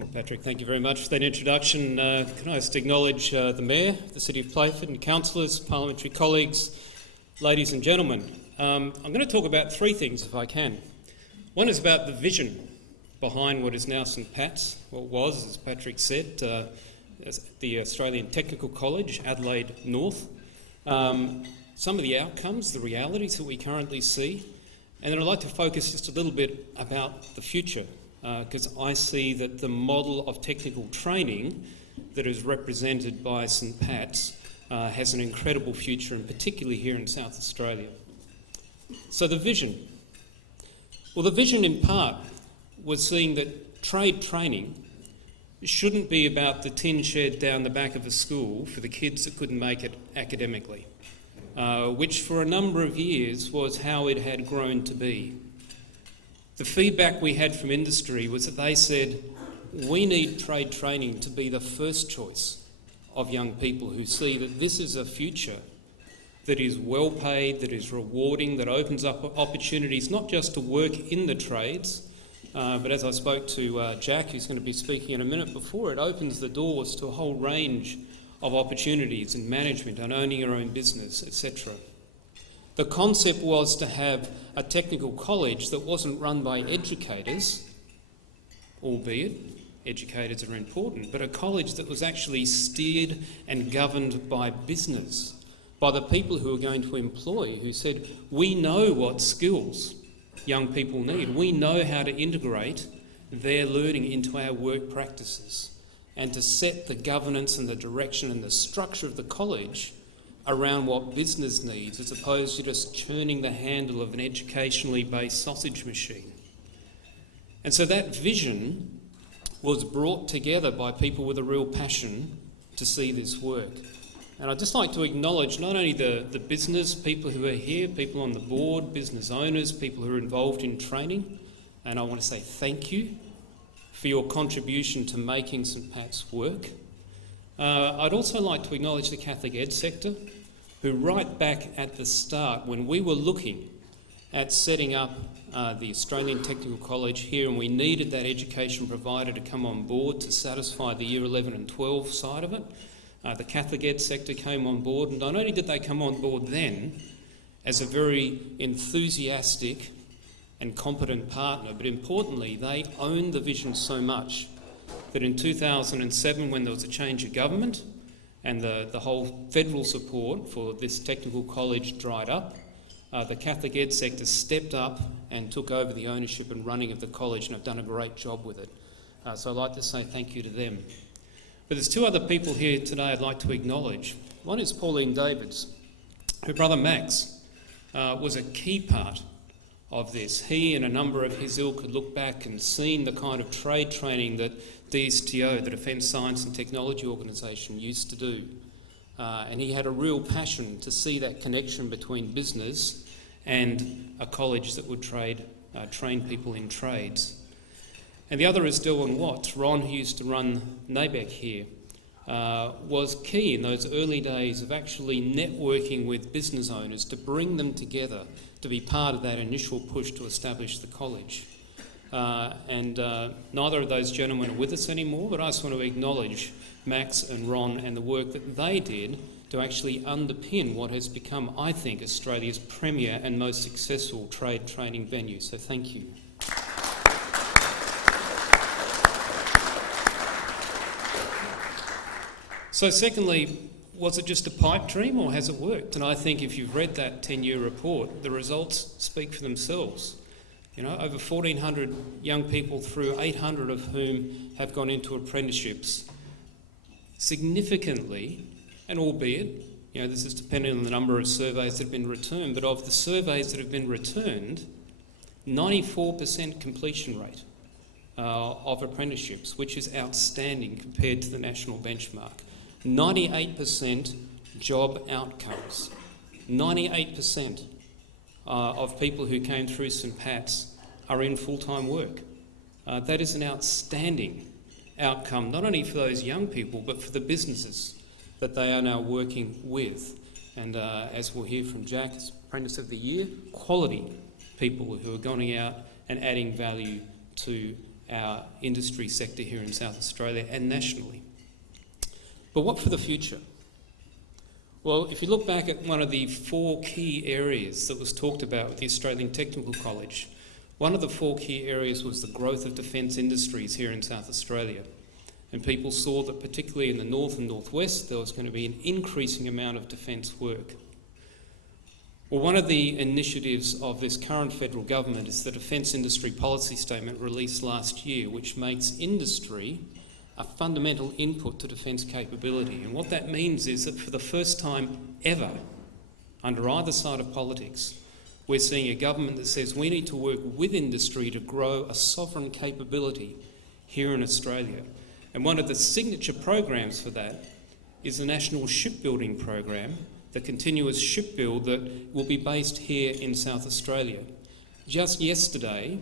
Well, Patrick, thank you very much for that introduction. Can I just acknowledge the Mayor of the City of Playford and councillors, parliamentary colleagues, ladies and gentlemen. I'm going to talk about three things if I can. One is about the vision behind what is now St Pat's, what was, as Patrick said, the Australian Technical College, Adelaide North. Some of the outcomes, the realities that we currently see, and then I'd like to focus just a little bit about the future, because I see that the model of technical training that is represented by St Pat's has an incredible future, and particularly here in South Australia. So the vision. Well, the vision in part was seeing that trade training shouldn't be about the tin shed down the back of a school for the kids that couldn't make it academically, which for a number of years was how it had grown to be. The feedback we had from industry was that they said, we need trade training to be the first choice of young people who see that this is a future that is well paid, that is rewarding, that opens up opportunities not just to work in the trades, but as I spoke to Jack, who's going to be speaking in a minute before, it opens the doors to a whole range of opportunities in management and owning your own business, etc. The concept was to have a technical college that wasn't run by educators, albeit educators are important, but a college that was actually steered and governed by business, by the people who are going to employ, who said, we know what skills young people need. We know how to integrate their learning into our work practices and to set the governance and the direction and the structure of the college around what business needs, as opposed to just churning the handle of an educationally based sausage machine. And so that vision was brought together by people with a real passion to see this work. And I'd just like to acknowledge not only the business people who are here, people on the board, business owners, people who are involved in training, and I want to say thank you for your contribution to making St Pat's work. I'd also like to acknowledge the Catholic Ed sector, who right back at the start, when we were looking at setting up the Australian Technical College here, and we needed that education provider to come on board to satisfy the Year 11 and 12 side of it, the Catholic Ed sector came on board, and not only did they come on board then as a very enthusiastic and competent partner, but importantly, they owned the vision so much that in 2007, when there was a change of government and the whole federal support for this technical college dried up, the Catholic Ed sector stepped up and took over the ownership and running of the college and have done a great job with it. So I'd like to say thank you to them. But there's two other people here today I'd like to acknowledge. One is Pauline Davids. Her brother Max was a key part of this. He and a number of his ilk had looked back and seen the kind of trade training that DSTO, the Defence Science and Technology Organisation, used to do. And he had a real passion to see that connection between business and a college that would train people in trades. And the other is Dylan Watts. Ron, who used to run NABEC here, was key in those early days of actually networking with business owners to bring them together to be part of that initial push to establish the college. Neither of those gentlemen are with us anymore, but I just want to acknowledge Max and Ron and the work that they did to actually underpin what has become, I think, Australia's premier and most successful trade training venue. So thank you. So secondly, was it just a pipe dream or has it worked? And I think if you've read that 10-year report, the results speak for themselves. You know, over 1,400 young people through, 800 of whom have gone into apprenticeships. Significantly, and albeit, you know, this is dependent on the number of surveys that have been returned, but of the surveys that have been returned, 94% completion rate of apprenticeships, which is outstanding compared to the national benchmark. 98% job outcomes. 98% of people who came through St Pat's are in full-time work. That is an outstanding outcome, not only for those young people, but for the businesses that they are now working with. And as we'll hear from Jack, as Apprentice of the Year, quality people who are going out and adding value to our industry sector here in South Australia and nationally. But what for the future? Well, if you look back at one of the 4 key areas that was talked about with the Australian Technical College, one of the 4 key areas was the growth of defence industries here in South Australia. And people saw that particularly in the north and northwest there was going to be an increasing amount of defence work. Well, one of the initiatives of this current federal government is the Defence Industry Policy Statement released last year, which makes industry a fundamental input to defence capability. And what that means is that for the first time ever, under either side of politics, we're seeing a government that says we need to work with industry to grow a sovereign capability here in Australia. And one of the signature programs for that is the National Shipbuilding Program, the continuous shipbuild that will be based here in South Australia. Just yesterday,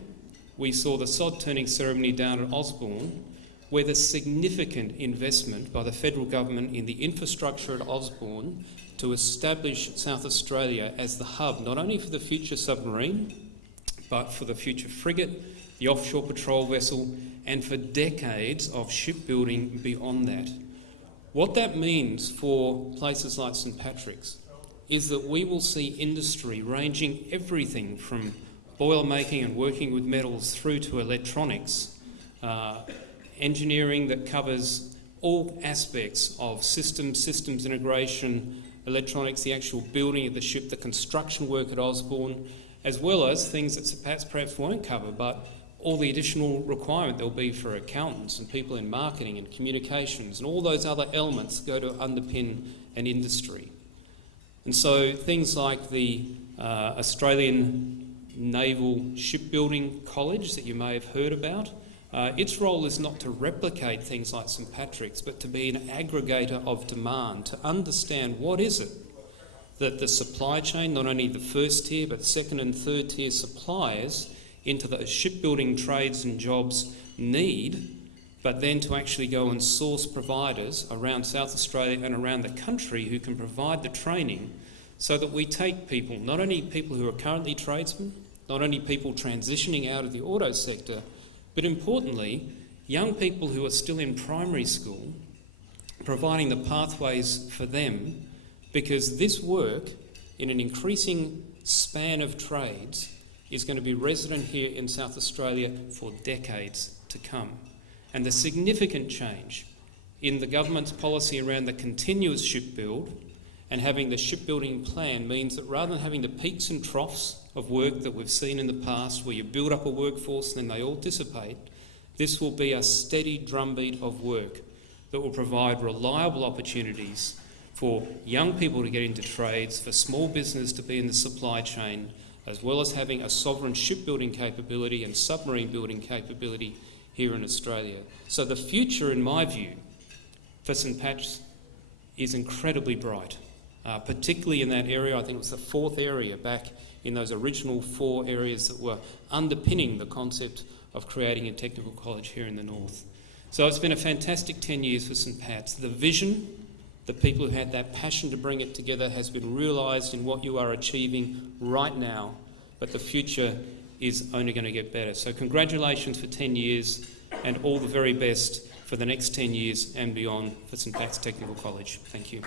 we saw the sod turning ceremony down at Osborne, where there's significant investment by the federal government in the infrastructure at Osborne to establish South Australia as the hub, not only for the future submarine, but for the future frigate, the offshore patrol vessel, and for decades of shipbuilding beyond that. What that means for places like St Patrick's is that we will see industry ranging everything from boil making and working with metals through to electronics, engineering that covers all aspects of systems integration, electronics, the actual building of the ship, the construction work at Osborne, as well as things that perhaps won't cover, but all the additional requirement there'll be for accountants and people in marketing and communications and all those other elements go to underpin an industry. And so things like the Australian Naval Shipbuilding College that you may have heard about, its role is not to replicate things like St Patrick's, but to be an aggregator of demand, to understand what is it that the supply chain, not only the first tier but second and third tier suppliers into the shipbuilding trades and jobs need, but then to actually go and source providers around South Australia and around the country who can provide the training so that we take people, not only people who are currently tradesmen, not only people transitioning out of the auto sector, but importantly, young people who are still in primary school, providing the pathways for them, because this work in an increasing span of trades is going to be resident here in South Australia for decades to come. And the significant change in the government's policy around the continuous shipbuild and having the shipbuilding plan means that rather than having the peaks and troughs of work that we've seen in the past where you build up a workforce and then they all dissipate, this will be a steady drumbeat of work that will provide reliable opportunities for young people to get into trades, for small business to be in the supply chain, as well as having a sovereign shipbuilding capability and submarine building capability here in Australia. So the future, in my view, for St Pat's is incredibly bright, particularly in that area. I think it was the 4th area back in those original 4 areas that were underpinning the concept of creating a technical college here in the north. So it's been a fantastic 10 years for St Pat's. The vision, the people who had that passion to bring it together has been realised in what you are achieving right now, but the future is only going to get better. So congratulations for 10 years and all the very best for the next 10 years and beyond for St Pat's Technical College. Thank you.